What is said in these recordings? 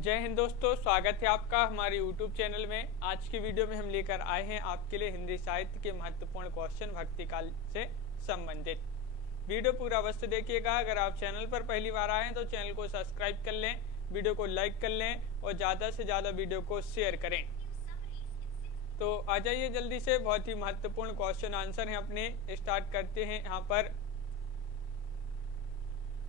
जय हिंद दोस्तों, स्वागत है आपका हमारे YouTube चैनल में। आज की वीडियो में हम लेकर आए हैं आपके लिए हिंदी साहित्य के महत्वपूर्ण क्वेश्चन भक्ति काल से संबंधित। वीडियो पूरा अवश्य देखिएगा। अगर आप चैनल पर पहली बार आए हैं तो चैनल को सब्सक्राइब कर लें, वीडियो को लाइक कर लें और ज़्यादा से ज़्यादा वीडियो को शेयर करें। तो आ जाइए जल्दी से, बहुत ही महत्वपूर्ण क्वेश्चन आंसर हैं अपने, स्टार्ट करते हैं यहाँ पर।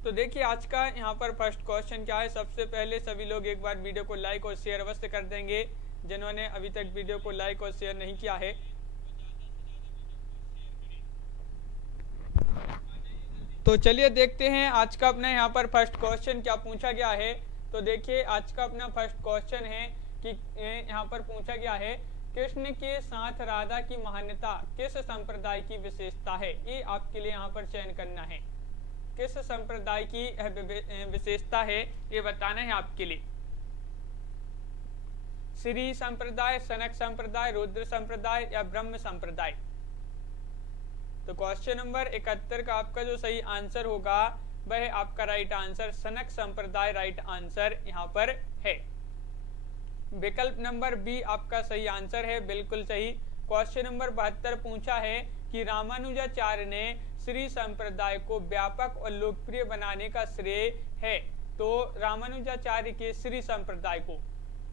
तो देखिए आज का यहाँ पर फर्स्ट क्वेश्चन क्या है। सबसे पहले सभी लोग एक बार वीडियो को लाइक और शेयर अवश्य कर देंगे, जिन्होंने अभी तक वीडियो को लाइक और शेयर नहीं किया है। तो चलिए देखते हैं आज का अपना यहाँ पर फर्स्ट क्वेश्चन क्या पूछा गया है। तो देखिए आज का अपना फर्स्ट क्वेश्चन है कि यहाँ पर पूछा गया है, कृष्ण के साथ राधा की महानता किस संप्रदाय की विशेषता है। ये आपके लिए यहाँ पर चयन करना है, किस संप्रदाय की विशेषता है ये बताना है आपके लिए। श्री संप्रदाय, सनक संप्रदाय, रुद्र संप्रदाय या ब्रह्म संप्रदाय। तो क्वेश्चन नंबर 71 का आपका जो सही आंसर होगा वह आपका राइट आंसर सनक संप्रदाय राइट आंसर यहाँ पर है। विकल्प नंबर बी आपका सही आंसर है, बिल्कुल सही। क्वेश्चन नंबर 72 पूछा है कि रामानुजाचार्य ने श्री संप्रदाय को व्यापक और लोकप्रिय बनाने का श्रेय है। तो रामानुजाचार्य के श्री संप्रदाय को,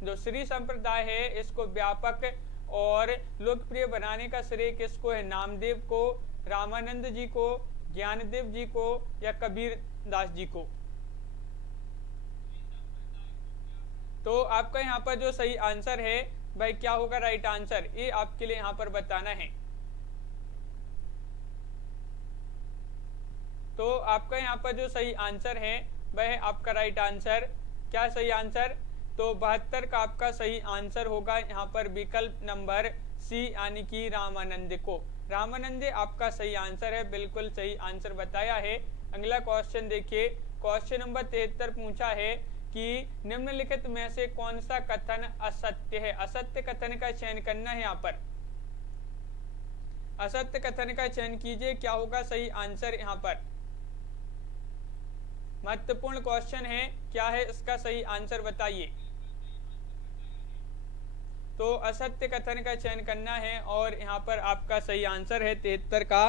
जो श्री संप्रदाय है, इसको व्यापक और लोकप्रिय बनाने का श्रेय किसको है? नामदेव को, रामानंद जी को, ज्ञानदेव जी को या कबीर दास जी को। तो आपका यहाँ पर जो सही आंसर है भाई क्या होगा राइट आंसर, ये आपके लिए यहाँ पर बताना है। तो आपका यहाँ पर जो सही आंसर है वह आपका राइट आंसर, क्या सही आंसर? तो 72 का आपका सही आंसर होगा यहाँ पर विकल्प नंबर सी, यानी कि रामानंद को। रामानंद आपका सही आंसर है, बिल्कुल सही आंसर बताया है। अगला क्वेश्चन देखिए, क्वेश्चन नंबर 73 पूछा है कि निम्नलिखित में से कौन सा कथन असत्य है। असत्य कथन का चयन करना है यहाँ पर, असत्य कथन का चयन कीजिए, क्या होगा सही आंसर यहाँ पर। महत्वपूर्ण क्वेश्चन है, क्या है इसका सही आंसर बताइए। तो असत्य कथन का चयन करना है और यहाँ पर आपका सही आंसर है 73 का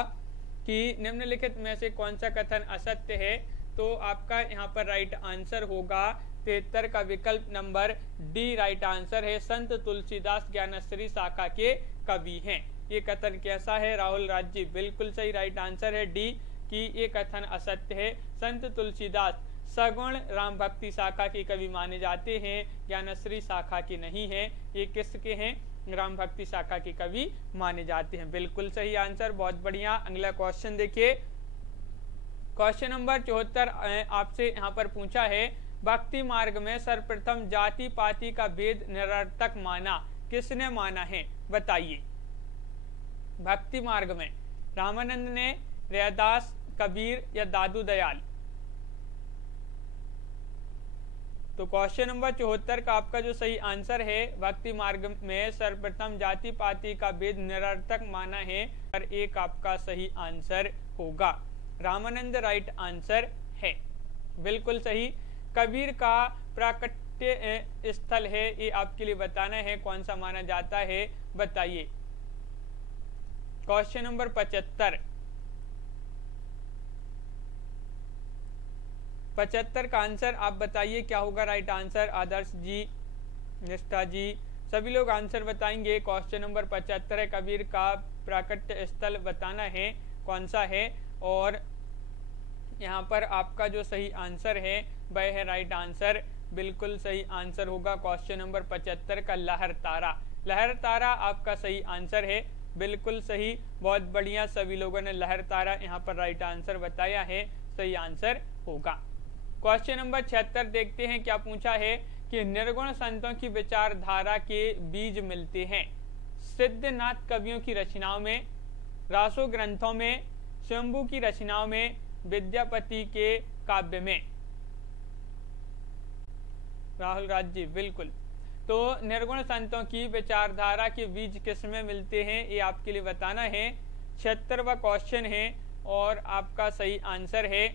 कि निम्नलिखित में से कौन सा कथन असत्य है। तो आपका यहाँ पर राइट आंसर होगा 73 का विकल्प नंबर डी राइट आंसर है। संत तुलसीदास ज्ञानश्री शाखा के कवि हैं। ये कथन कैसा है राहुल राज जी? बिल्कुल सही राइट आंसर है डी कि ये कथन असत्य है। संत तुलसीदास सगुण राम भक्ति शाखा के कवि माने जाते हैं, ज्ञानश्री शाखा के नहीं है। ये किसके हैं? राम भक्ति शाखा के कवि माने जाते हैं। बिल्कुल सही आंसर, बहुत बढ़िया। अगला क्वेश्चन देखिए, क्वेश्चन नंबर 74 आपसे यहाँ पर पूछा है, भक्ति मार्ग में सर्वप्रथम जाति पाति का भेद निरर्थक माना, किसने माना है बताइए। भक्ति मार्ग में रामानंद ने, रैदास, कबीर या दादू दयाल। तो क्वेश्चन नंबर 74 का आपका जो सही आंसर है, भक्ति मार्ग में सर्वप्रथम जाति पाति का भेद निरर्थक माना है, और एक आपका सही आंसर होगा रामानंद राइट आंसर है, बिल्कुल सही। कबीर का प्राकट्य स्थल है, ये आपके लिए बताना है कौन सा माना जाता है बताइए। क्वेश्चन नंबर 75 का आंसर आप बताइए, क्या होगा राइट आंसर। आदर्श जी, निष्ठा जी, सभी लोग आंसर बताएंगे। क्वेश्चन नंबर 75 है, कबीर का प्राकट्य स्थल बताना है कौन सा है, और यहाँ पर आपका जो सही आंसर है वह है राइट आंसर, बिल्कुल सही आंसर होगा क्वेश्चन नंबर 75 का लहर तारा। लहर तारा आपका सही आंसर है, बिल्कुल सही, बहुत बढ़िया। सभी लोगों ने लहर तारा यहाँ पर राइट आंसर बताया है, सही आंसर होगा। क्वेश्चन नंबर 76 देखते हैं क्या पूछा है कि निर्गुण संतों की विचारधारा के बीज मिलते हैं सिद्धनाथ कवियों की रचनाओं में, रासो ग्रंथों में, शंभू की रचनाओं में, विद्यापति के काव्य में। राहुल राज जी, बिल्कुल। तो निर्गुण संतों की विचारधारा के बीज किसमें मिलते हैं ये आपके लिए बताना है। 76वां क्वेश्चन है और आपका सही आंसर है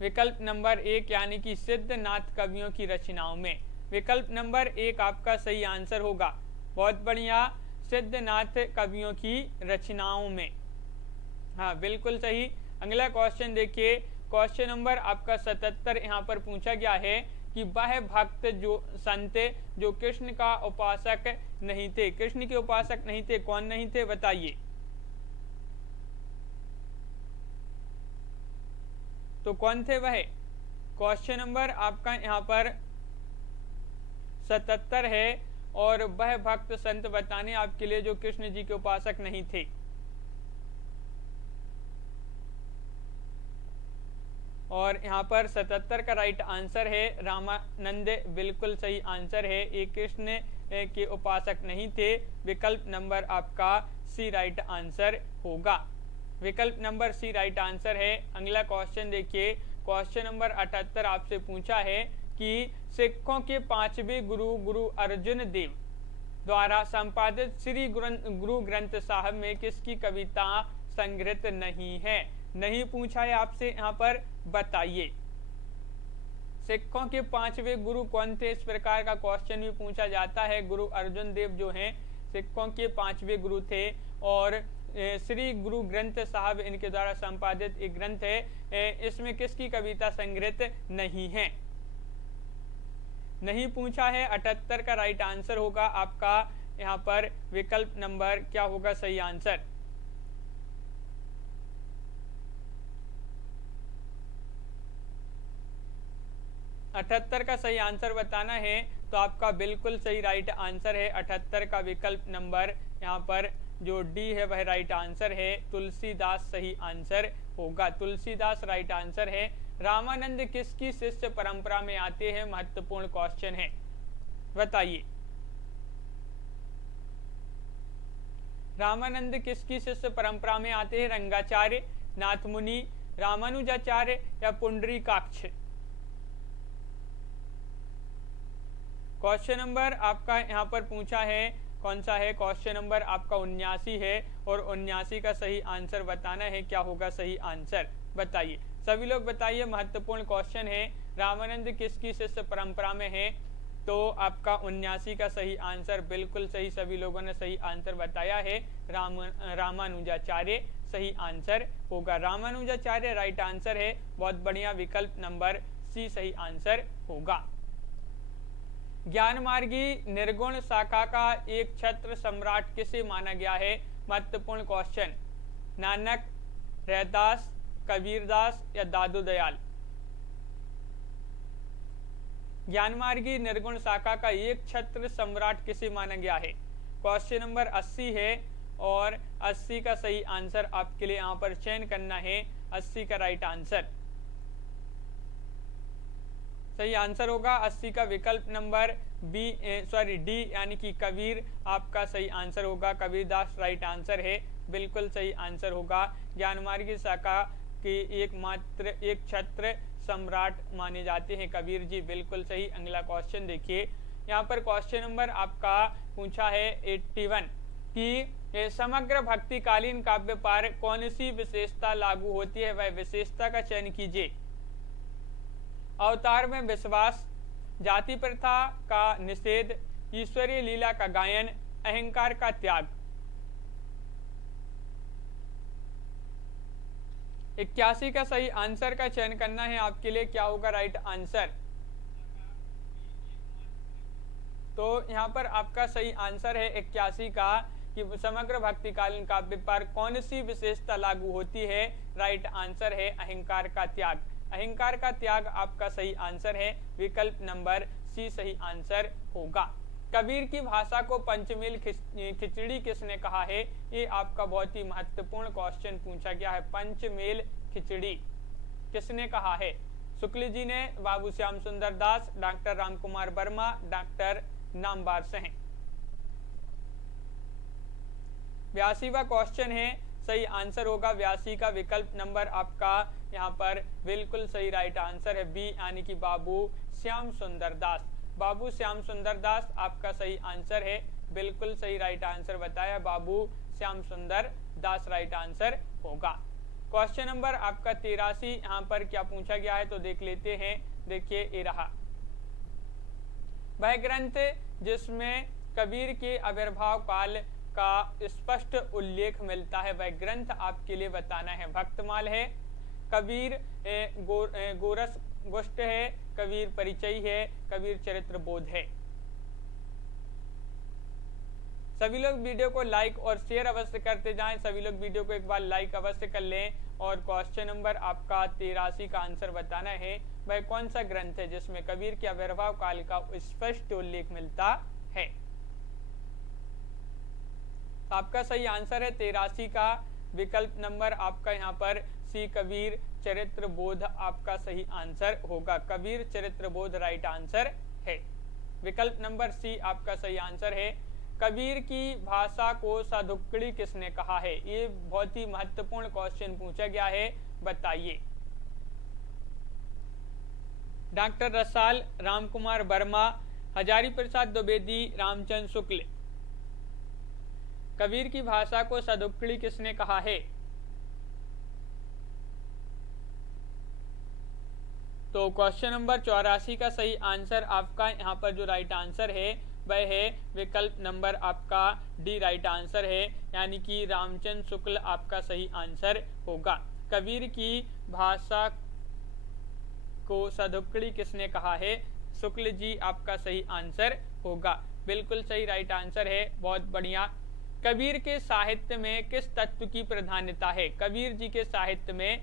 विकल्प नंबर 1 यानी कि सिद्धनाथ कवियों की रचनाओं में। विकल्प नंबर 1 आपका सही आंसर होगा। बहुत बढ़िया, सिद्धनाथ कवियों की रचनाओं में। हाँ बिल्कुल सही। अगला क्वेश्चन देखिए, क्वेश्चन नंबर आपका 77 यहाँ पर पूछा गया है कि वह भक्त जो संत जो कृष्ण का उपासक नहीं थे, कृष्ण के उपासक नहीं थे, कौन नहीं थे बताइए। तो कौन थे वह? क्वेश्चन नंबर आपका यहाँ पर 77 है और वह भक्त संत बताने आपके लिए जो कृष्ण जी के उपासक नहीं थे। और यहाँ पर 77 का राइट आंसर है रामानंद, बिल्कुल सही आंसर है। ये कृष्ण के उपासक नहीं थे। विकल्प नंबर आपका सी राइट आंसर होगा। विकल्प नंबर सी राइट आंसर है। अगला क्वेश्चन देखिए, क्वेश्चन नंबर 78 आपसे पूछा है कि सिखों के 5वें गुरु गुरु अर्जुन देव द्वारा संपादित श्री गुरु ग्रंथ साहब में किसकी कविता संग्रहित नहीं है? नहीं पूछा है आपसे, यहाँ पर बताइए। सिखों के 5वें गुरु कौन थे? इस प्रकार का क्वेश्चन भी पूछा जाता है। गुरु अर्जुन देव जो हैं सिखों के 5वें गुरु थे और श्री गुरु ग्रंथ साहब इनके द्वारा संपादित एक ग्रंथ है। इसमें किसकी कविता संग्रहित नहीं है? नहीं पूछा है। 78 का राइट आंसर होगा आपका यहाँ पर विकल्प नंबर क्या होगा सही आंसर? अठहत्तर का सही आंसर बताना है तो आपका बिल्कुल सही राइट आंसर है 78 का विकल्प नंबर यहाँ पर जो डी है वह राइट आंसर है। तुलसीदास सही आंसर होगा। तुलसीदास राइट आंसर है। रामानंद किसकी शिष्य परंपरा में आते हैं? महत्वपूर्ण क्वेश्चन है, बताइए। रामानंद किसकी शिष्य परंपरा में आते हैं? रंगाचार्य, नाथमुनि, रामानुजाचार्य या पुंडरीकाक्ष? क्वेश्चन नंबर आपका यहाँ पर पूछा है कौन सा है? क्वेश्चन नंबर आपका 79 है और 79 का सही आंसर बताना है। क्या होगा सही आंसर बताइए, सभी लोग बताइए। महत्वपूर्ण क्वेश्चन है। रामानंद किसकी शिष्य परंपरा में है? तो आपका 79 का सही आंसर बिल्कुल सही, सभी लोगों ने सही आंसर बताया है। रामानुजाचार्य सही आंसर होगा। रामानुजाचार्य राइट आंसर है। बहुत बढ़िया, विकल्प नंबर सी सही आंसर होगा। ज्ञान मार्गी निर्गुण शाखा का एक छत्र सम्राट किसे माना गया है? महत्वपूर्ण क्वेश्चन। नानक, रैदास, कबीरदास या दादू दयाल? ज्ञान मार्गी निर्गुण शाखा का एक छत्र सम्राट किसे माना गया है? क्वेश्चन नंबर 80 है और 80 का सही आंसर आपके लिए यहाँ पर चयन करना है। 80 का राइट आंसर सही आंसर होगा। 80 का विकल्प नंबर डी यानी कि कबीर आपका सही आंसर होगा। कबीरदास राइट आंसर है, बिल्कुल सही आंसर होगा। ज्ञानमार्गी शाखा के एकमात्र एक छत्र सम्राट माने जाते हैं कबीर जी, बिल्कुल सही। अगला क्वेश्चन देखिए, यहाँ पर क्वेश्चन नंबर आपका पूछा है 81 कि समग्र भक्तिकालीन काव्य पर कौन सी विशेषता लागू होती है? वह विशेषता का चयन कीजिए। अवतार में विश्वास, जाति प्रथा का निषेध, ईश्वरीय लीला का गायन, अहंकार का त्याग। 81 का सही आंसर का चयन करना है आपके लिए। क्या होगा राइट आंसर? तो यहाँ पर आपका सही आंसर है 81 का कि समग्र भक्तिकालीन काव्य पर कौन सी विशेषता लागू होती है? राइट आंसर है अहंकार का त्याग। अहंकार का त्याग आपका सही आंसर है। विकल्प नंबर सी सही आंसर होगा। कबीर की भाषा को पंचमेल खिचड़ी किसने कहा है? ये आपका बहुत ही महत्वपूर्ण क्वेश्चन पूछा गया है। पंचमेल खिचड़ी किसने कहा है? शुक्ल जी ने, बाबू श्याम सुंदर दास, डॉक्टर रामकुमार वर्मा, डॉक्टर नामवर सिंह। 82वां क्वेश्चन है, सही आंसर होगा 82 का विकल्प नंबर आपका यहाँ पर बिल्कुल सही राइट आंसर है बी यानी कि बाबू श्याम सुंदर दास। बाबू श्याम सुंदर दास आपका सही आंसर है, बिल्कुल सही राइट आंसर बताया। बाबू श्याम सुंदर दास राइट आंसर होगा। क्वेश्चन नंबर आपका 83 यहाँ पर क्या पूछा गया है तो देख लेते हैं। देखिए ये रहा, वह ग्रंथ जिसमें कबीर के आविर्भाव काल का स्पष्ट उल्लेख मिलता है, वह ग्रंथ आपके लिए बताना है। भक्तमाल है, कबीर गोरस गोष्ठ है, कबीर परिचय है, कबीर चरित्र बोध है। सभी लोग वीडियो को लाइक और शेयर अवश्य करते जाएं। सभी लोग वीडियो को एक बार लाइक अवश्य कर लें। और क्वेश्चन नंबर आपका 83 का आंसर बताना है, वह कौन सा ग्रंथ है जिसमें कबीर के आविर्भाव काल का स्पष्ट उल्लेख मिलता है। तो आपका सही आंसर है 83 का विकल्प नंबर आपका यहाँ पर सी, कबीर चरित्र बोध आपका सही आंसर होगा। कबीर चरित्र बोध राइट आंसर है। विकल्प नंबर सी आपका सही आंसर है। कबीर की भाषा को साधुक्कड़ी किसने कहा है, ये बहुत ही महत्वपूर्ण क्वेश्चन पूछा गया है, बताइए। डॉक्टर रसाल, रामकुमार वर्मा, हजारी प्रसाद द्विवेदी, रामचंद्र शुक्ल। कबीर की भाषा को साधुक्कड़ी किसने कहा है? तो क्वेश्चन नंबर 84 का सही आंसर आपका यहाँ पर जो राइट आंसर है वह है विकल्प नंबर आपका डी राइट आंसर है, यानी कि रामचंद्र शुक्ल आपका सही आंसर होगा। कबीर की भाषा को साधुक्कड़ी किसने कहा है? शुक्ल जी आपका सही आंसर होगा। बिल्कुल सही राइट आंसर है, बहुत बढ़िया। कबीर के साहित्य में किस तत्व की प्रधानता है? कबीर जी के साहित्य में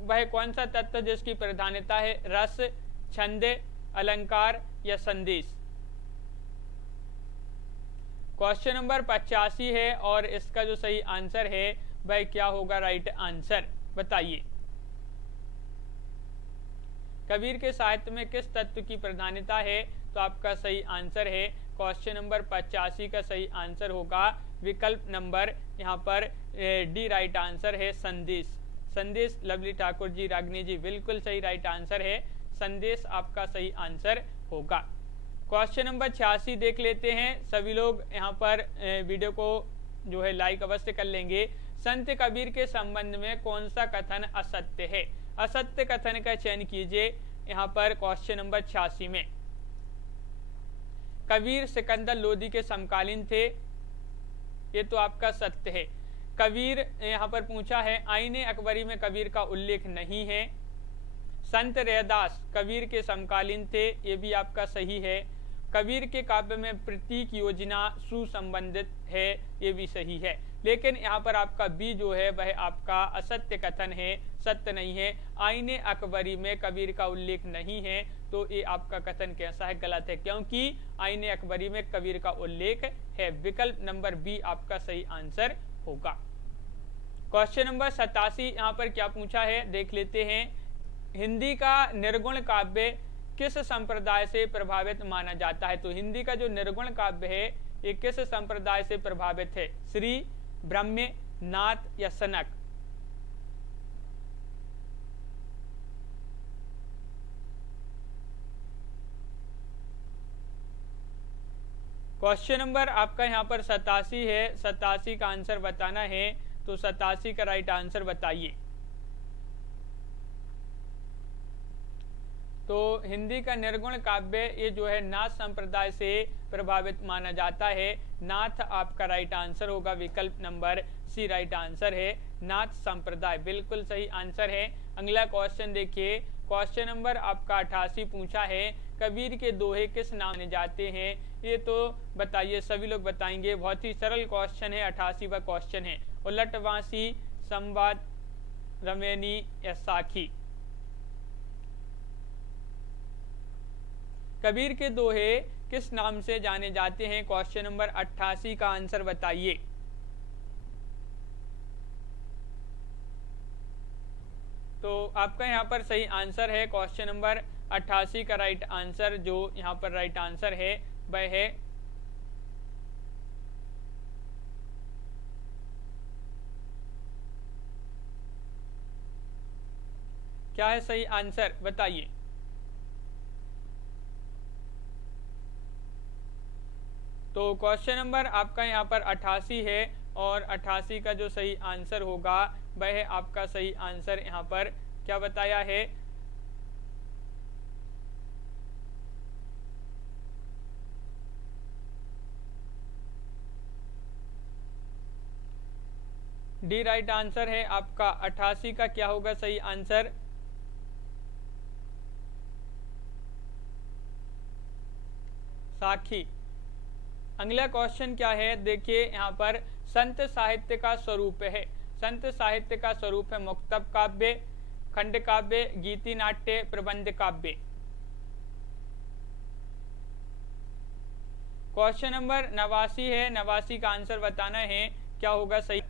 वह कौन सा तत्व जिसकी प्रधानता है? रस, छंद, अलंकार या संदेश? क्वेश्चन नंबर 85 है और इसका जो सही आंसर है वह क्या होगा राइट आंसर, बताइए। कबीर के साहित्य में किस तत्व की प्रधानता है? तो आपका सही आंसर है क्वेश्चन नंबर 85 का सही आंसर होगा विकल्प नंबर यहाँ पर डी राइट आंसर है, संदेश। संदेश, लवली ठाकुर जी, रागनी जी, बिल्कुल सही राइट आंसर है, संदेश आपका सही आंसर होगा। क्वेश्चन नंबर 86 देख लेते हैं। सभी लोग यहाँ पर वीडियो को जो है लाइक अवश्य कर लेंगे। संत कबीर के संबंध में कौन सा कथन असत्य है? असत्य कथन का चयन कीजिए यहाँ पर क्वेश्चन नंबर 86 में। कबीर सिकंदर लोदी के समकालीन थे, ये तो आपका सत्य है। कबीर यहाँ पर पूछा है, आईने अकबरी में कबीर का उल्लेख नहीं है। संत रैदास कबीर के समकालीन थे, ये भी आपका सही है। कबीर के काव्य में प्रतीक योजना सुसंबंधित है, ये भी सही है। लेकिन यहाँ पर आपका बी जो है वह आपका असत्य कथन है, सत्य नहीं है। आईने अकबरी में कबीर का उल्लेख नहीं है, तो ये आपका कथन कैसा है? गलत है, क्योंकि आईने अकबरी में कबीर का उल्लेख है। विकल्प नंबर बी आपका सही आंसर होगा। क्वेश्चन नंबर 87 यहाँ पर क्या पूछा है देख लेते हैं। हिंदी का निर्गुण काव्य किस संप्रदाय से प्रभावित माना जाता है? तो हिंदी का जो निर्गुण काव्य है ये किस संप्रदाय से प्रभावित है? श्री, ब्रह्म, नाथ या सनक? क्वेश्चन नंबर आपका यहाँ पर 87 है, 87 का आंसर बताना है, तो 87 का राइट आंसर बताइए। तो हिंदी का निर्गुण काव्य ये जो है नाथ संप्रदाय से प्रभावित माना जाता है। नाथ आपका राइट आंसर होगा, विकल्प नंबर सी राइट आंसर है, नाथ संप्रदाय, बिल्कुल सही आंसर है। अगला क्वेश्चन देखिए, क्वेश्चन नंबर आपका 88 पूछा है, कबीर के दोहे किस नाम से जाते हैं? ये तो बताइए, सभी लोग बताएंगे। बहुत ही सरल क्वेश्चन है, 88वां क्वेश्चन है। उलटवासी, संवाद, रमैनी या साखी? कबीर के दोहे किस नाम से जाने जाते हैं? क्वेश्चन नंबर 88 का आंसर बताइए। तो आपका यहाँ पर सही आंसर है क्वेश्चन नंबर 88 का राइट आंसर, जो यहाँ पर राइट आंसर है वह है क्या है सही आंसर, बताइए। तो क्वेश्चन नंबर आपका यहाँ पर 88 है और 88 का जो सही आंसर होगा वह आपका सही आंसर यहाँ पर क्या बताया है, डी राइट आंसर है आपका। 88 का क्या होगा सही आंसर, साखी। अगला क्वेश्चन क्या है, देखिए यहाँ पर संत साहित्य का स्वरूप है। संत साहित्य का स्वरूप है मुक्तक काव्य, खंड काव्य, गीति नाट्य, प्रबंध काव्य। क्वेश्चन नंबर 89 है, 89 का आंसर बताना है क्या होगा सही।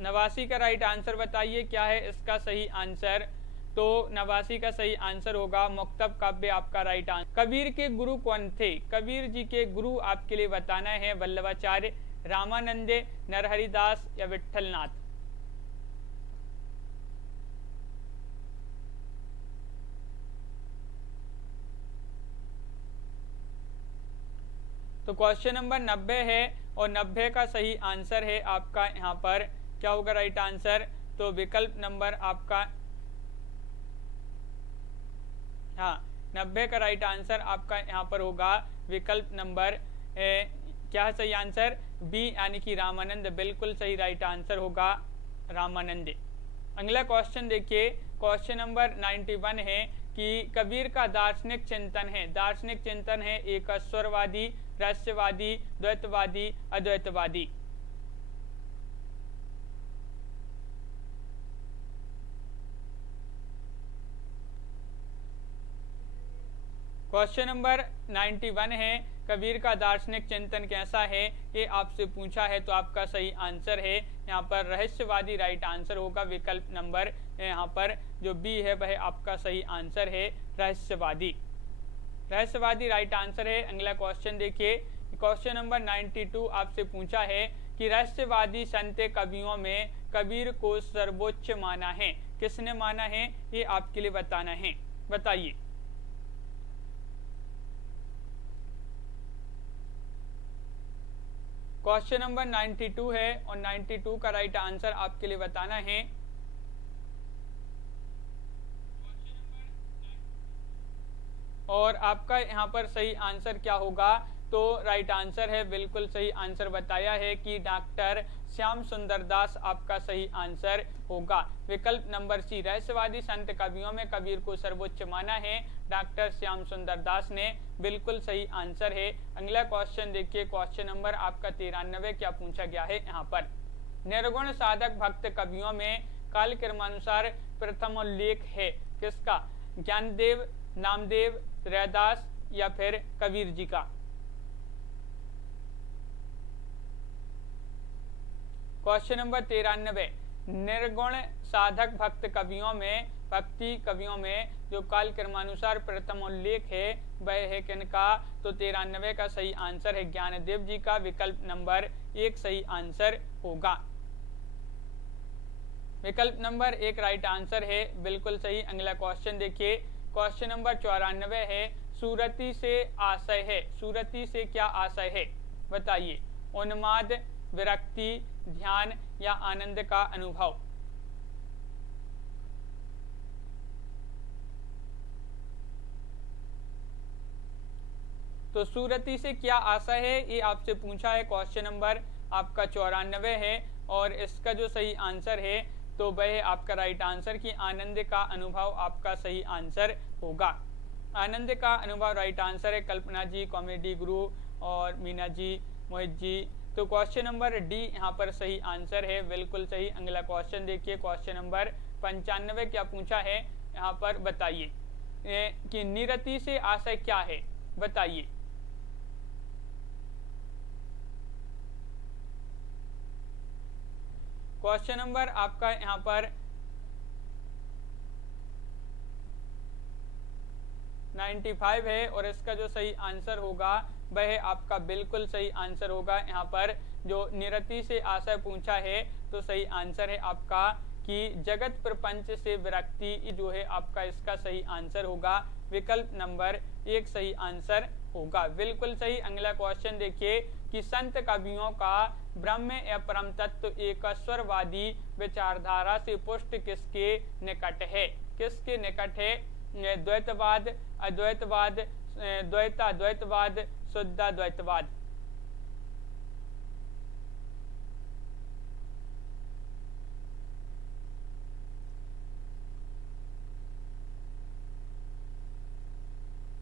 89 का राइट आंसर बताइए क्या है इसका सही आंसर। तो 89 का सही आंसर होगा मुक्तक काव्य आपका राइट आंसर। कबीर के गुरु कौन थे, कबीर जी के गुरु आपके लिए बताना है वल्लभाचार्य, रामानंदे, नरहरिदास या विठलनाथ। तो क्वेश्चन नंबर 90 है और 90 का सही आंसर है आपका यहाँ पर क्या होगा राइट आंसर। तो विकल्प नंबर आपका 90 का राइट आंसर आपका यहाँ पर होगा विकल्प नंबर क्या सही आंसर, बी यानी कि रामानंद, बिल्कुल सही राइट आंसर होगा रामानंद। अगला क्वेश्चन देखिए, क्वेश्चन नंबर 91 है कि कबीर का दार्शनिक चिंतन है, दार्शनिक चिंतन है एकस्वरवादी, रहस्यवादी, द्वैतवादी, अद्वैतवादी। क्वेश्चन नंबर 91 है कबीर का दार्शनिक चिंतन कैसा है, ये आपसे पूछा है। तो आपका सही आंसर है यहाँ पर रहस्यवादी राइट आंसर होगा। विकल्प नंबर यहाँ पर जो बी है वह आपका सही आंसर है रहस्यवादी, रहस्यवादी राइट आंसर है। अगला क्वेश्चन देखिए, क्वेश्चन नंबर 92 आपसे पूछा है कि रहस्यवादी संत कवियों में कबीर को सर्वोच्च माना है, किसने माना है ये आपके लिए बताना है, बताइए। क्वेश्चन नंबर 92 है और 92 का राइट आंसर आपके लिए बताना है। और आपका यहाँ पर सही आंसर क्या होगा, तो राइट आंसर है, बिल्कुल सही आंसर बताया है कि डॉक्टर श्याम सुंदर दास आपका सही आंसर होगा। विकल्प नंबर सी, रहस्यवादी संत कवियों में कबीर को सर्वोच्च माना है डॉक्टर श्याम सुंदर दास ने, बिल्कुल सही आंसर है। अगला क्वेश्चन देखिए, क्वेश्चन नंबर आपका 93 क्या पूछा गया है यहाँ पर, निर्गुण साधक भक्त कवियों में काल क्रमानुसार प्रथम उल्लेख है किसका, ज्ञानदेव, नामदेव, रैदास या फिर कबीर जी का। क्वेश्चन नंबर 93, निर्गुण साधक भक्त कवियों में, भक्ति कवियों में जो काल क्रमानुसार प्रथम उल्लेख है वह है किनका, तो 93 का सही आंसर है ज्ञानदेव जी का। विकल्प नंबर 1 सही आंसर होगा। विकल्प नंबर 1 राइट आंसर है, बिल्कुल सही। अगला क्वेश्चन देखिए, क्वेश्चन नंबर 94 है, सूरती से आशय है, सूरती से क्या आशय है बताइए, उन्माद, विरक्ति, ध्यान या आनंद का अनुभव। तो सूरती से क्या आशय है ये आपसे पूछा है, क्वेश्चन नंबर आपका 94 है और इसका जो सही आंसर है तो वह आपका राइट आंसर की आनंद का अनुभव आपका सही आंसर होगा। आनंद का अनुभव राइट आंसर है। कल्पना जी, कॉमेडी गुरु और मीना जी, मोहित जी। तो क्वेश्चन नंबर डी यहाँ पर सही आंसर है, बिल्कुल सही। अगला क्वेश्चन देखिए, क्वेश्चन नंबर 95 क्या पूछा है यहाँ पर बताइए कि निरति से आशय क्या है बताइए। क्वेश्चन नंबर आपका यहाँ पर 95 है और इसका जो सही आंसर होगा वह आपका बिल्कुल सही आंसर होगा। यहाँ पर जो निरति से आशय पूछा है तो सही आंसर है आपका कि जगत प्रपंच से विरक्ति जो है आपका इसका सही आंसर होगा। विकल्प नंबर 1 सही आंसर होगा। बिल्कुल सही। अगला क्वेश्चन देखिए कि संत कवियों का ब्रह्म या परम तत्व एकस्वरवादी विचारधारा से पुष्ट किसके निकट है? किसके निकट है? द्वैतवाद, अद्वैतवाद, द्वैताद्वैतवाद, शुद्धाद्वैतवाद।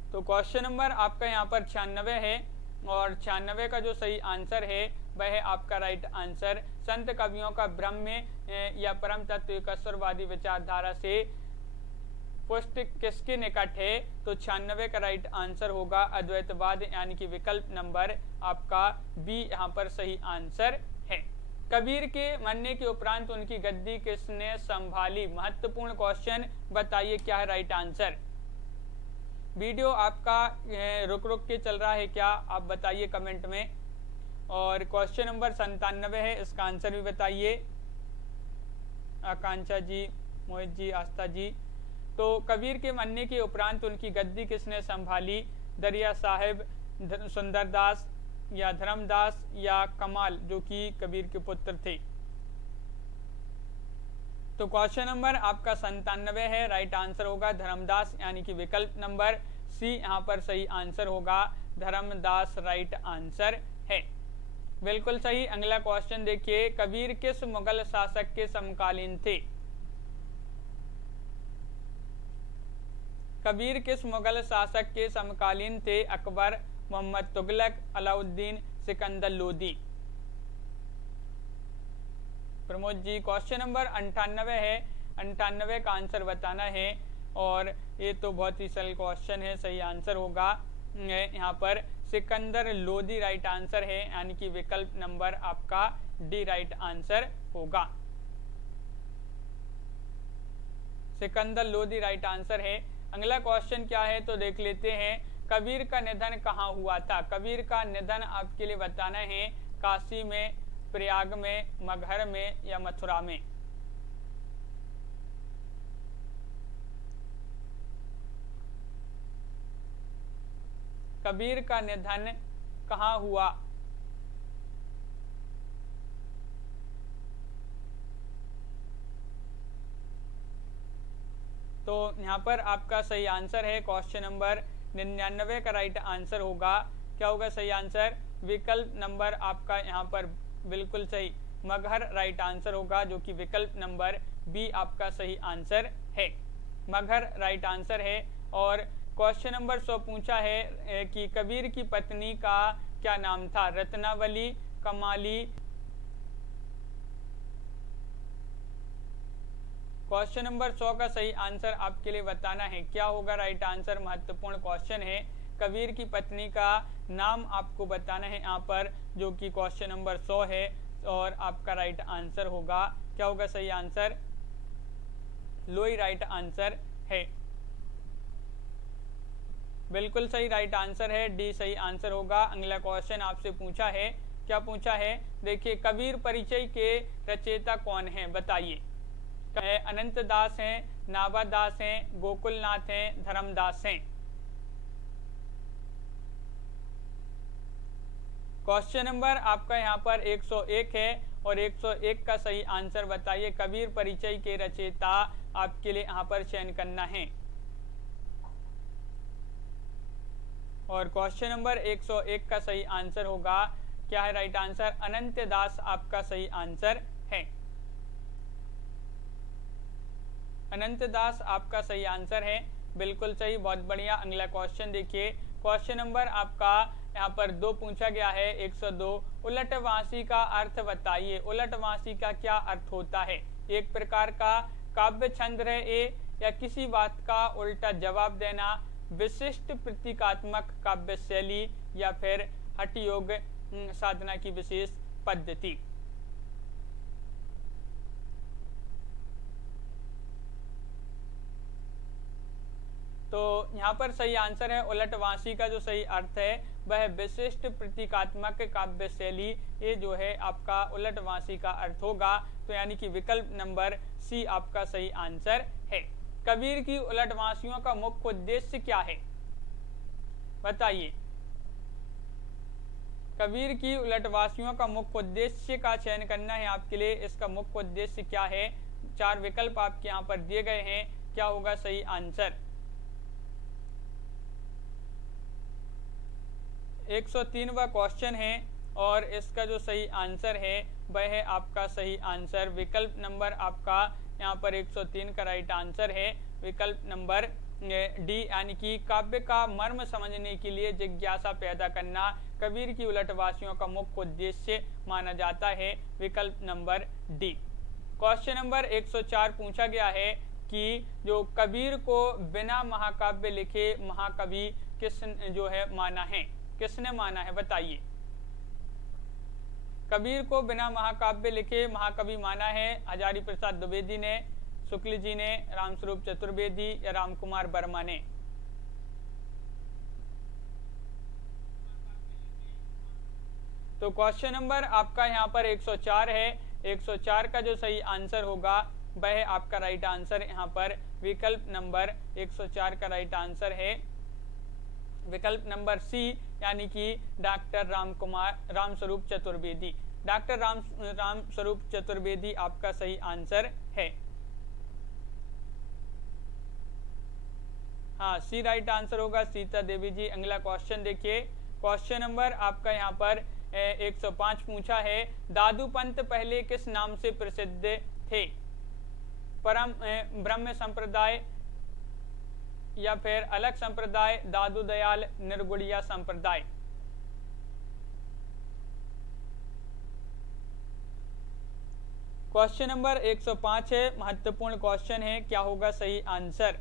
तो क्वेश्चन नंबर आपका यहाँ पर 96 है और 96 का जो सही आंसर है वह है आपका राइट आंसर। संत कवियों का ब्रह्म या परम तत्व एकस्वरवादी विचारधारा से पुष्ट किसके निकट है? तो 96 का राइट आंसर होगा अद्वैतवाद, यानी कि विकल्प नंबर आपका बी यहाँ पर सही आंसर है। कबीर के मरने के उपरांत उनकी गद्दी किसने संभाली? महत्वपूर्ण क्वेश्चन, बताइए क्या है राइट आंसर। वीडियो आपका रुक रुक के चल रहा है क्या, आप बताइए कमेंट में। और क्वेश्चन नंबर 97 है, इसका आंसर भी बताइए। आकांक्षा जी, मोहित जी, आस्था जी। तो कबीर के मरने के उपरांत उनकी गद्दी किसने संभाली? दरिया साहिब, सुंदरदास या धर्मदास या कमाल, जो कि कबीर के पुत्र थे। तो क्वेश्चन नंबर आपका 97 है, राइट आंसर होगा धर्मदास, यानी कि विकल्प नंबर सी यहाँ पर सही आंसर होगा। धर्मदास राइट आंसर है। बिल्कुल सही। अगला क्वेश्चन देखिए, कबीर किस मुगल शासक के समकालीन थे? कबीर किस मुगल शासक के समकालीन थे? अकबर, मोहम्मद तुगलक, अलाउद्दीन, सिकंदर लोदी। प्रमोद जी, क्वेश्चन नंबर 98 है, 98 का आंसर बताना है। और ये तो बहुत ही सरल क्वेश्चन है, सही आंसर होगा यहाँ पर सिकंदर लोदी राइट आंसर है, यानी कि विकल्प नंबर आपका डी राइट आंसर होगा। सिकंदर लोदी राइट आंसर है। अगला क्वेश्चन क्या है तो देख लेते हैं। कबीर का निधन कहाँ हुआ था? कबीर का निधन आपके लिए बताना है, काशी में, प्रयाग में, मगहर में या मथुरा में। कबीर का निधन कहाँ हुआ? तो यहाँ पर आपका सही आंसर है क्वेश्चन नंबर 99 का राइट आंसर होगा। क्या होगा सही आंसर? विकल्प नंबर आपका यहाँ पर बिल्कुल सही, मगहर राइट आंसर होगा, जो कि विकल्प नंबर बी आपका सही आंसर है। मगहर राइट आंसर है। और क्वेश्चन नंबर 100 पूछा है कि कबीर की पत्नी का क्या नाम था? रत्नावली, कमाली। क्वेश्चन नंबर 100 का सही आंसर आपके लिए बताना है, क्या होगा राइट आंसर। महत्वपूर्ण क्वेश्चन है। कबीर की पत्नी का नाम आपको बताना है यहाँ पर, जो कि क्वेश्चन नंबर 100 है। और आपका राइट आंसर होगा, क्या होगा सही आंसर? लोई राइट आंसर है। बिल्कुल सही राइट आंसर है, डी सही आंसर होगा। अगला क्वेश्चन आपसे पूछा है, क्या पूछा है देखिए, कबीर परिचय के रचयिता कौन है? बताइए। अनंत दास हैं, नाभा दास हैं, गोकुलनाथ हैं, धर्मदास हैं। क्वेश्चन नंबर आपका यहाँ पर 101 है और 101 का सही आंसर बताइए। कबीर परिचय के रचयिता आपके लिए यहाँ पर चयन करना है। और क्वेश्चन नंबर 101 का सही आंसर होगा, क्या है राइट आंसर? अनंत दास आपका सही आंसर है। अनंत दास आपका सही आंसर है। बिल्कुल सही, बहुत बढ़िया। अगला क्वेश्चन देखिए। क्वेश्चन नंबर आपका यहाँ पर 2 पूछा गया है, 102। उलटवासी का अर्थ बताइए। उलटवासी का क्या अर्थ होता है? एक प्रकार का काव्य छंद है ये, या किसी बात का उल्टा जवाब देना, विशिष्ट प्रतीकात्मक काव्य शैली, या फिर हठ योग साधना की विशेष पद्धति। तो यहाँ पर सही आंसर है उलटवासी का जो सही अर्थ है वह विशिष्ट प्रतीकात्मक काव्य शैली, ये जो है आपका उलटवासी का अर्थ होगा। तो यानी कि विकल्प नंबर सी आपका सही आंसर है। कबीर की उलटवासियों का मुख्य उद्देश्य क्या है, बताइए। कबीर की उलटवासियों का मुख्य उद्देश्य का चयन करना है आपके लिए। इसका मुख्य उद्देश्य क्या है, 4 विकल्प आपके यहाँ पर दिए गए हैं, क्या होगा सही आंसर। 103वां क्वेश्चन है और इसका जो सही आंसर है वह है आपका सही आंसर विकल्प नंबर आपका यहाँ पर 103 का राइट आंसर है विकल्प नंबर डी, यानी कि काव्य का मर्म समझने के लिए जिज्ञासा पैदा करना कबीर की उलटवासियों का मुख्य उद्देश्य माना जाता है, विकल्प नंबर डी। क्वेश्चन नंबर 104 पूछा गया है कि जो कबीर को बिना महाकाव्य लिखे महाकवि किस जो है माना है, किसने माना है, बताइए। कबीर को बिना महाकाव्य लिखे महाकवि माना है हजारी प्रसाद द्विवेदी ने, शुक्ल जी ने, रामस्वरूप चतुर्वेदी या रामकुमार वर्मा ने। तो क्वेश्चन नंबर आपका यहाँ पर 104 है। 104 का जो सही आंसर होगा वह आपका राइट आंसर यहाँ पर विकल्प नंबर 104 का राइट आंसर है विकल्प नंबर सी, यानी कि डॉक्टर रामस्वरूप चतुर्वेदी। डॉक्टर रामस्वरूप चतुर्वेदी आपका सही आंसर है। हाँ, सी राइट आंसर होगा, सीता देवी जी। अगला क्वेश्चन देखिए। क्वेश्चन नंबर आपका यहाँ पर 105 पूछा है, दादू पंत पहले किस नाम से प्रसिद्ध थे, परम ब्रह्म संप्रदाय या फिर अलग संप्रदाय, दादू दयाल, निर्गुणिया संप्रदाय। क्वेश्चन नंबर 105 है, महत्वपूर्ण क्वेश्चन है, क्या होगा सही आंसर।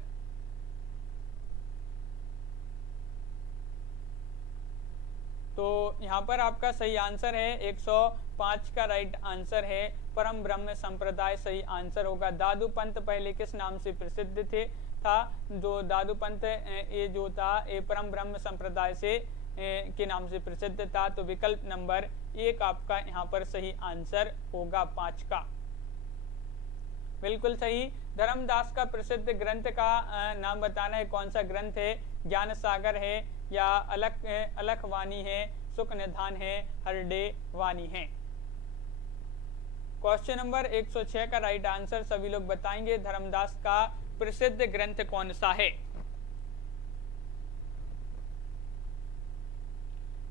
तो यहाँ पर आपका सही आंसर है 105 का राइट आंसर है परम ब्रह्म संप्रदाय सही आंसर होगा। दादू पंत पहले किस नाम से प्रसिद्ध थे था, जो दादू पंत ये जो था ये परम ब्रह्म संप्रदाय से के नाम से प्रसिद्ध था। तो विकल्प नंबर 1 आपका यहाँ पर सही आंसर होगा 5 का, बिल्कुल सही। धर्मदास का प्रसिद्ध ग्रंथ का नाम बताना है, कौन सा ग्रंथ है, ज्ञान सागर है या अलख वाणी है, सुख निधान है, हरडे वाणी है। क्वेश्चन नंबर 106 का राइट आंसर सभी लोग बताएंगे, धर्मदास का प्रसिद्ध ग्रंथ कौन सा है।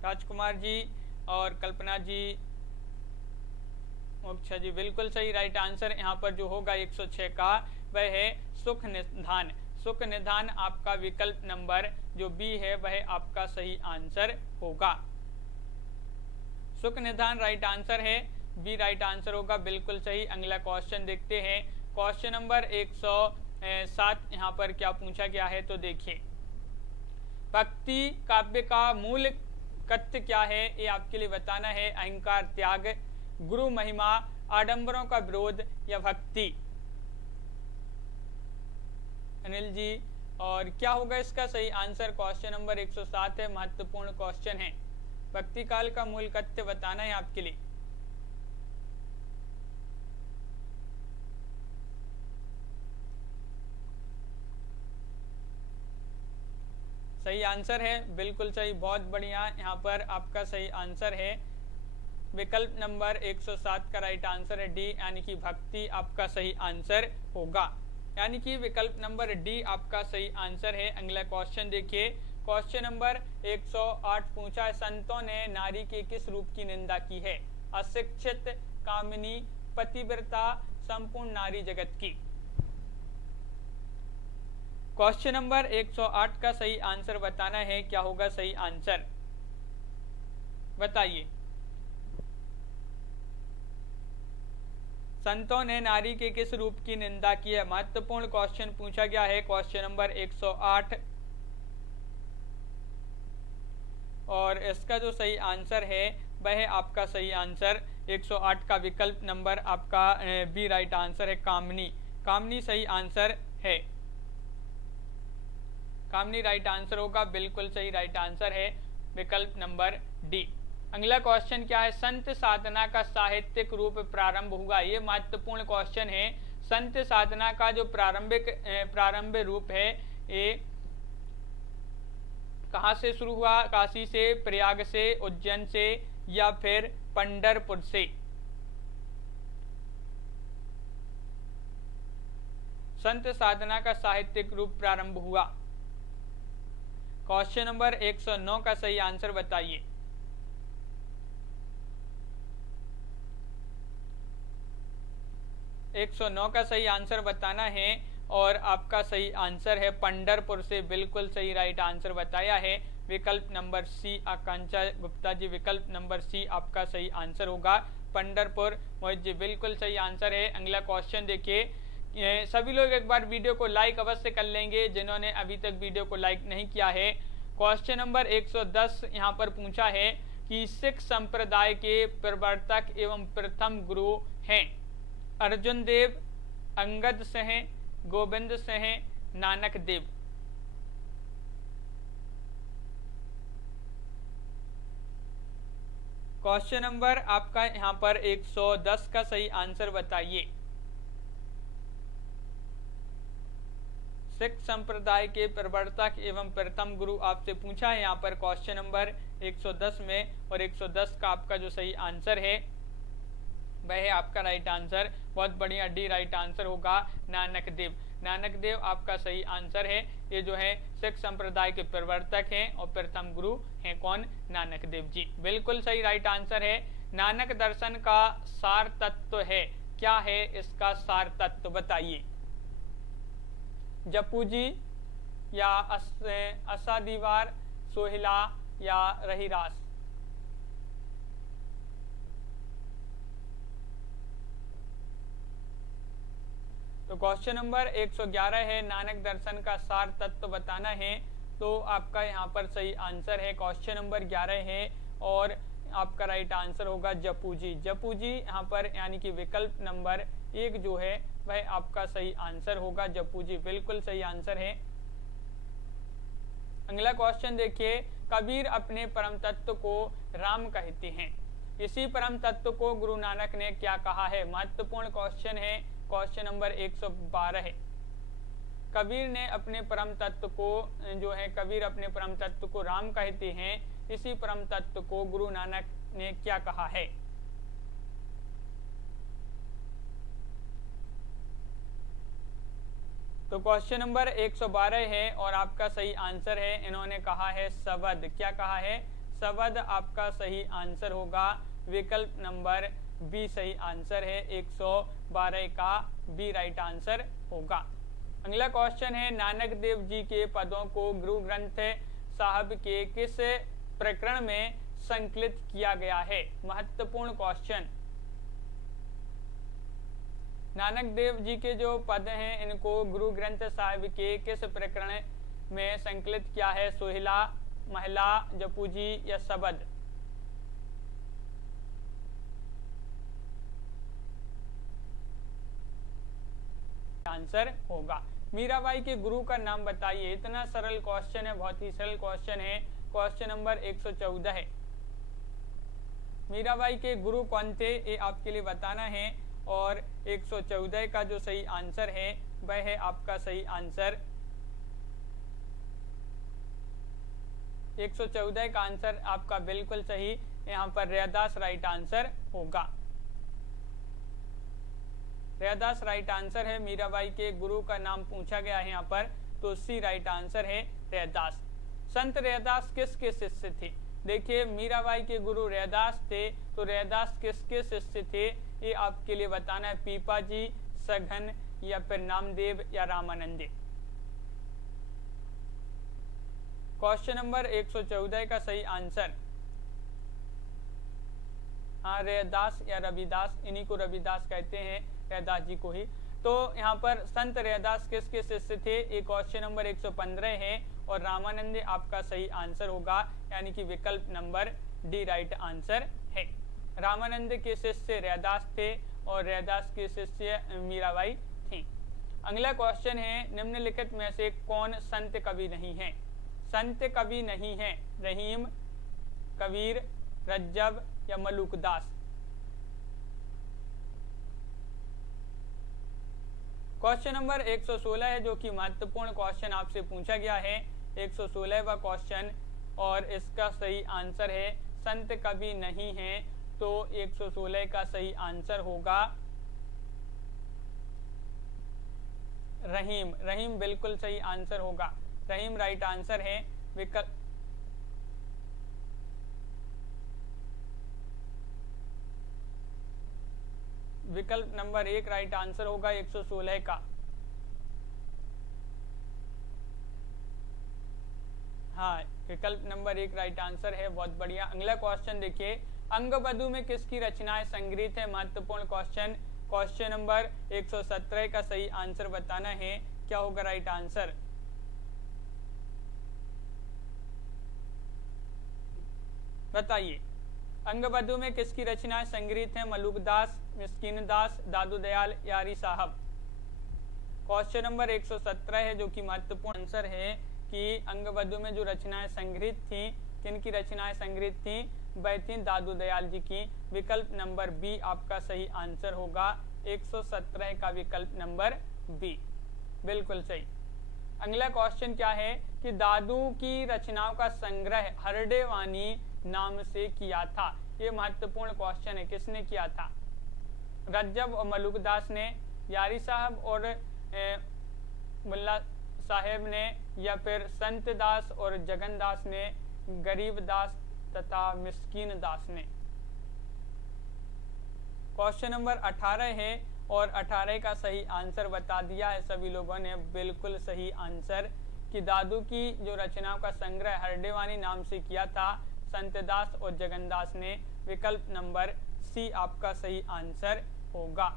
राजकुमार जी और कल्पना जी, मोक्षा जी, बिल्कुल सही। राइट आंसर यहाँ पर जो होगा 106 का वह है सुख निधान। सुख निधान आपका विकल्प नंबर जो बी है वह आपका सही आंसर होगा। सुख निधान राइट आंसर है, बी राइट आंसर होगा, बिल्कुल सही। अगला क्वेश्चन देखते हैं। क्वेश्चन नंबर 107 यहाँ पर क्या पूछा गया है, तो देखिए। भक्ति काव्य का मूल तत्व क्या है, ये आपके लिए बताना है। अहंकार त्याग, गुरु महिमा, आडंबरों का विरोध या भक्ति। अनिल जी, और क्या होगा इसका सही आंसर। क्वेश्चन नंबर 107 है, महत्वपूर्ण क्वेश्चन है। भक्ति काल का मूल तत्व बताना है आपके लिए। सही आंसर है, बिल्कुल सही, बहुत बढ़िया। यहाँ पर आपका सही आंसर है विकल्प नंबर 107 का राइट आंसर है डी, यानी कि भक्ति आपका सही आंसर होगा, यानी कि विकल्प नंबर डी आपका सही आंसर है। अगला क्वेश्चन देखिए। क्वेश्चन नंबर 108 पूछा है, संतों ने नारी के किस रूप की निंदा की है, अशिक्षित, कामिनी, पतिव्रता, संपूर्ण नारी जगत की। क्वेश्चन नंबर 108 का सही आंसर बताना है, क्या होगा सही आंसर, बताइए। संतों ने नारी के किस रूप की निंदा की है, महत्वपूर्ण क्वेश्चन पूछा गया है। क्वेश्चन नंबर 108 और इसका जो सही आंसर है वह आपका सही आंसर 108 का विकल्प नंबर आपका बी राइट आंसर है, कामनी। कामनी सही आंसर है, कामनी राइट आंसर होगा, बिल्कुल सही राइट आंसर है विकल्प नंबर डी। अगला क्वेश्चन क्या है, संत साधना का साहित्यिक रूप प्रारंभ हुआ। ये महत्वपूर्ण क्वेश्चन है। संत साधना का जो प्रारंभिक रूप है ये कहाँ से शुरू हुआ? काशी से, प्रयाग से, उज्जैन से या फिर पंढरपुर से? संत साधना का साहित्यिक रूप प्रारंभ हुआ। क्वेश्चन नंबर 109 का सही आंसर बताइए। एक 109 का सही आंसर बताना है और आपका सही आंसर है पंढरपुर से। बिल्कुल सही राइट आंसर बताया है विकल्प नंबर सी। आकांक्षा गुप्ता जी, विकल्प नंबर सी आपका सही आंसर होगा, पंढरपुर। मोहित जी बिल्कुल सही आंसर है। अगला क्वेश्चन देखिए, सभी लोग एक बार वीडियो को लाइक अवश्य कर लेंगे जिन्होंने अभी तक वीडियो को लाइक नहीं किया है। क्वेश्चन नंबर 110 यहाँ पर पूछा है कि सिख संप्रदाय के प्रवर्तक एवं प्रथम गुरु हैं अर्जुन देव, अंगद सिंह, गोविंद सिंह, नानक देव। क्वेश्चन नंबर आपका यहाँ पर 110 का सही आंसर बताइए। सिख संप्रदाय के प्रवर्तक एवं प्रथम गुरु आपसे पूछा है यहाँ पर क्वेश्चन नंबर 110 में, और 110 का आपका जो सही आंसर है वह है आपका राइट आंसर। बहुत बढ़िया, डी राइट आंसर होगा, नानक देव। नानक देव आपका सही आंसर है। ये जो है सिख संप्रदाय के प्रवर्तक हैं और प्रथम गुरु हैं कौन? नानक देव जी। बिल्कुल सही राइट आंसर है। नानक दर्शन का सार तत्व है, क्या है इसका सार तत्व बताइए? जपू जी या असा दीवार, सोहिला या रहीरास? तो क्वेश्चन नंबर 111 है, नानक दर्शन का सार तत्व बताना है। तो आपका यहाँ पर सही आंसर है क्वेश्चन नंबर 11 है और आपका राइट आंसर होगा जपू जी। जपू जी यहाँ पर यानी कि विकल्प नंबर 1 जो है वह आपका सही आंसर होगा, जपू जी। बिल्कुल सही आंसर है। अगला क्वेश्चन देखिए, कबीर अपने परम तत्व को राम कहते हैं, इसी परम तत्व को गुरु नानक ने क्या कहा है? महत्वपूर्ण क्वेश्चन है, क्वेश्चन नंबर 112 है। कबीर ने अपने परम तत्व को जो है, कबीर अपने परम तत्व को राम कहते हैं, इसी परम तत्व को गुरु नानक ने क्या कहा है? तो क्वेश्चन नंबर 112 है और आपका सही आंसर है, इन्होंने कहा है शब्द। क्या कहा है? शब्द आपका सही आंसर होगा, विकल्प नंबर बी सही आंसर है। 112 का बी राइट आंसर होगा। अगला क्वेश्चन है, नानक देव जी के पदों को गुरु ग्रंथ साहब के किस प्रकरण में संकलित किया गया है? महत्वपूर्ण क्वेश्चन। नानक देव जी के जो पद हैं इनको गुरु ग्रंथ साहिब के किस प्रकरण में संकलित किया है? सोहिला, महिला, जपू जी या शब्द? आंसर होगा। मीराबाई के गुरु का नाम बताइए। इतना सरल क्वेश्चन है, बहुत ही सरल क्वेश्चन है। क्वेश्चन नंबर 114 है, मीराबाई के गुरु कौन थे ये आपके लिए बताना है। और 114 का जो सही आंसर है वह है आपका सही आंसर। 114 का आंसर आपका बिल्कुल सही, यहाँ पर रैदास राइट आंसर होगा। रैदास राइट आंसर है। मीराबाई के गुरु का नाम पूछा गया है यहाँ पर, तो सी राइट आंसर है रैदास। संत रैदास किसके शिष्य थे? देखिए, मीराबाई के गुरु रैदास थे, तो रैदास किसके शिष्य थे ये आपके लिए बताना है। पीपा जी, सघन या फिर नामदेव या रामानंदी? क्वेश्चन नंबर 114 का सही आंसर हाँ रैदास या रविदास, इन्हीं को रविदास कहते हैं, रैदास जी को ही। तो यहाँ पर संत रैदास किसके शिष्य थे? ये क्वेश्चन नंबर 115 है और रामानंद आपका सही आंसर होगा, यानी कि विकल्प नंबर डी राइट आंसर है। रामानंद के शिष्य रैदास थे और रैदास के शिष्य मीराबाई थी। अगला क्वेश्चन है, निम्नलिखित में से कौन संत कवि नहीं है? संत कवि नहीं है, रहीम, कबीर, रज्जब या मलुकदास? क्वेश्चन नंबर 116 है जो कि महत्वपूर्ण क्वेश्चन आपसे पूछा गया है, 116वां क्वेश्चन, और इसका सही आंसर है संत कवि नहीं है। तो 116 का सही आंसर होगा रहीम। रहीम बिल्कुल सही आंसर होगा, रहीम राइट आंसर है। विकल्प नंबर 1 राइट आंसर होगा 116 का। हाँ, विकल्प नंबर 1 राइट आंसर है, बहुत बढ़िया। अगला क्वेश्चन देखिए, अंगबधू में किसकी रचनाएं संग्रहित है? महत्वपूर्ण क्वेश्चन। क्वेश्चन नंबर 117 का सही आंसर बताना है, क्या होगा राइट आंसर? बताइए, अंगबधू में किसकी रचनाएं संग्रहित है? मलुकदास, मिस्कीनदास, दादू दयाल, यारी साहब। क्वेश्चन नंबर 117 है जो कि महत्वपूर्ण आंसर है कि अंगबधू में जो रचनाएं संग्रहित थी, किनकी रचनाएं संग्रहित थी? वह थी दादू दयाल जी की। विकल्प नंबर बी आपका सही आंसर होगा, 117 का विकल्प नंबर बी बिल्कुल सही। अगला क्वेश्चन क्या है कि दादू की रचनाओं का संग्रह हरडेवानी नाम से किया था। ये महत्वपूर्ण क्वेश्चन है, किसने किया था? रज्जब और मलुकदास ने, यारी साहब और मुल्ला साहेब ने, या फिर संत दास और जगन दास ने, गरीब दास तथा मिस्कीन दास ने। क्वेश्चन नंबर 18 है और 18 का सही आंसर बता दिया है सभी लोगों ने, बिल्कुल सही आंसर कि दादू की जो रचनाओं का संग्रह हरडेवानी नाम से किया था संत दास और जगनदास ने। विकल्प नंबर सी आपका सही आंसर होगा,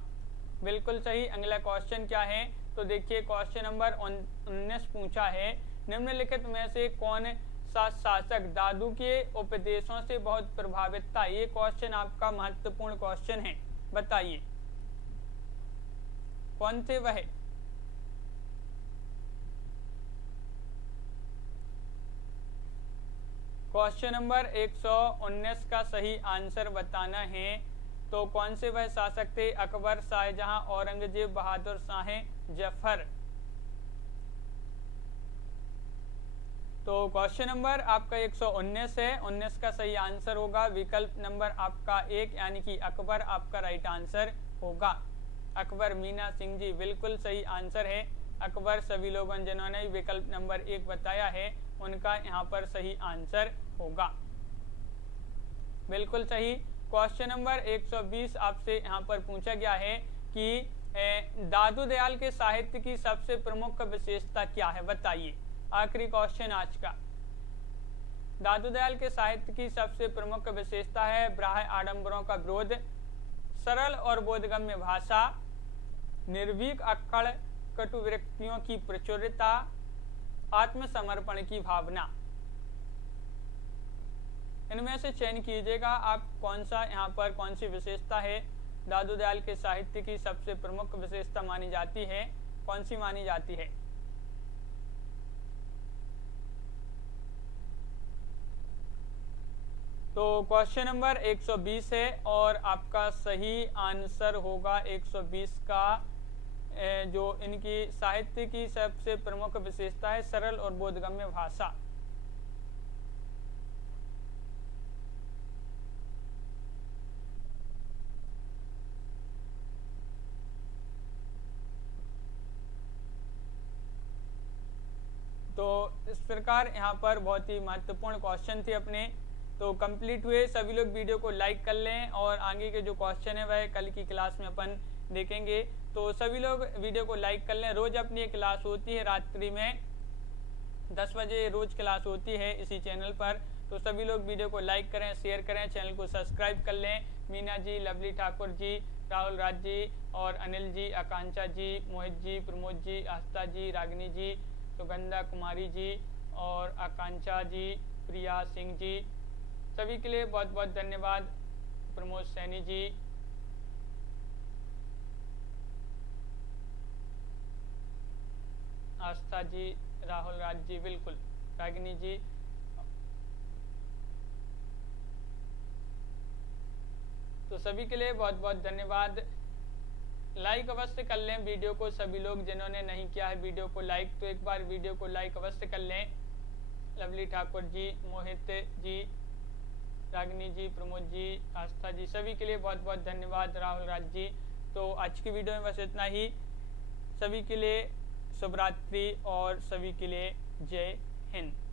बिल्कुल सही। अगला क्वेश्चन क्या है तो देखिए, क्वेश्चन नंबर 19 पूछा है, निम्नलिखित में से कौन सा शासक दादू के उपदेशों से बहुत प्रभावित था? ये क्वेश्चन आपका महत्वपूर्ण क्वेश्चन है, बताइए कौन थे वह? क्वेश्चन नंबर 119 का सही आंसर बताना है। तो कौन से वह शासक थे? अकबर, शाहजहां, औरंगजेब, बहादुर शाह जफर। तो क्वेश्चन नंबर आपका 119 है, 19 का सही आंसर होगा विकल्प नंबर आपका 1 यानी कि अकबर आपका राइट आंसर होगा। अकबर मीना सिंह जी बिल्कुल सही आंसर है। अकबर सभी लोगों जिन्होंने विकल्प नंबर 1 बताया है उनका यहाँ पर सही आंसर होगा, बिल्कुल सही। क्वेश्चन नंबर 120 आपसे यहाँ पर पूछा गया है कि दादू दयाल के साहित्य की सबसे प्रमुख विशेषता क्या है? बताइए, आखिरी क्वेश्चन आज का। दादू दयाल के साहित्य की सबसे प्रमुख विशेषता है ब्राह्य आडंबरों का विरोध, सरल और बोधगम्य भाषा, निर्भीक अक्कड़ कटु विरक्तियों की प्रचुरता, आत्मसमर्पण की भावना। इनमें से चयन कीजिएगा आप कौन सा यहाँ पर कौन सी विशेषता है दादू दयाल के साहित्य की सबसे प्रमुख विशेषता मानी जाती है, कौन सी मानी जाती है? तो क्वेश्चन नंबर 120 है और आपका सही आंसर होगा 120 का। जो इनकी साहित्य की सबसे प्रमुख विशेषता है सरल और बोधगम्य भाषा। तो इस प्रकार यहाँ पर बहुत ही महत्वपूर्ण क्वेश्चन थे अपने, तो कंप्लीट हुए। सभी लोग वीडियो को लाइक कर लें और आगे के जो क्वेश्चन है वह कल की क्लास में अपन देखेंगे। तो सभी लोग वीडियो को लाइक कर लें। रोज अपनी एक क्लास होती है रात्रि में 10 बजे रोज क्लास होती है इसी चैनल पर। तो सभी लोग वीडियो को लाइक करें, शेयर करें, चैनल को सब्सक्राइब कर लें। मीना जी, लवली ठाकुर जी, राहुल राज जी और अनिल जी, आकांक्षा जी, मोहित जी, प्रमोद जी, आस्था जी, रागिनी जी, सुगंधा कुमारी जी और आकांक्षा जी, प्रिया सिंह जी, सभी के लिए बहुत बहुत धन्यवाद। प्रमोद सैनी जी, आस्था जी, राहुल राज जी, बिल्कुल, रागिनी जी, तो सभी के लिए बहुत बहुत धन्यवाद। लाइक अवश्य कर लें वीडियो को। सभी लोग जिन्होंने नहीं किया है वीडियो को लाइक, तो एक बार वीडियो को लाइक अवश्य कर लें। लवली ठाकुर जी, मोहित जी, रागिनी जी, प्रमोद जी, आस्था जी, सभी के लिए बहुत बहुत धन्यवाद। राहुल राज जी। तो आज की वीडियो में बस इतना ही। सभी के लिए शुभ रात्रि और सभी के लिए जय हिंद।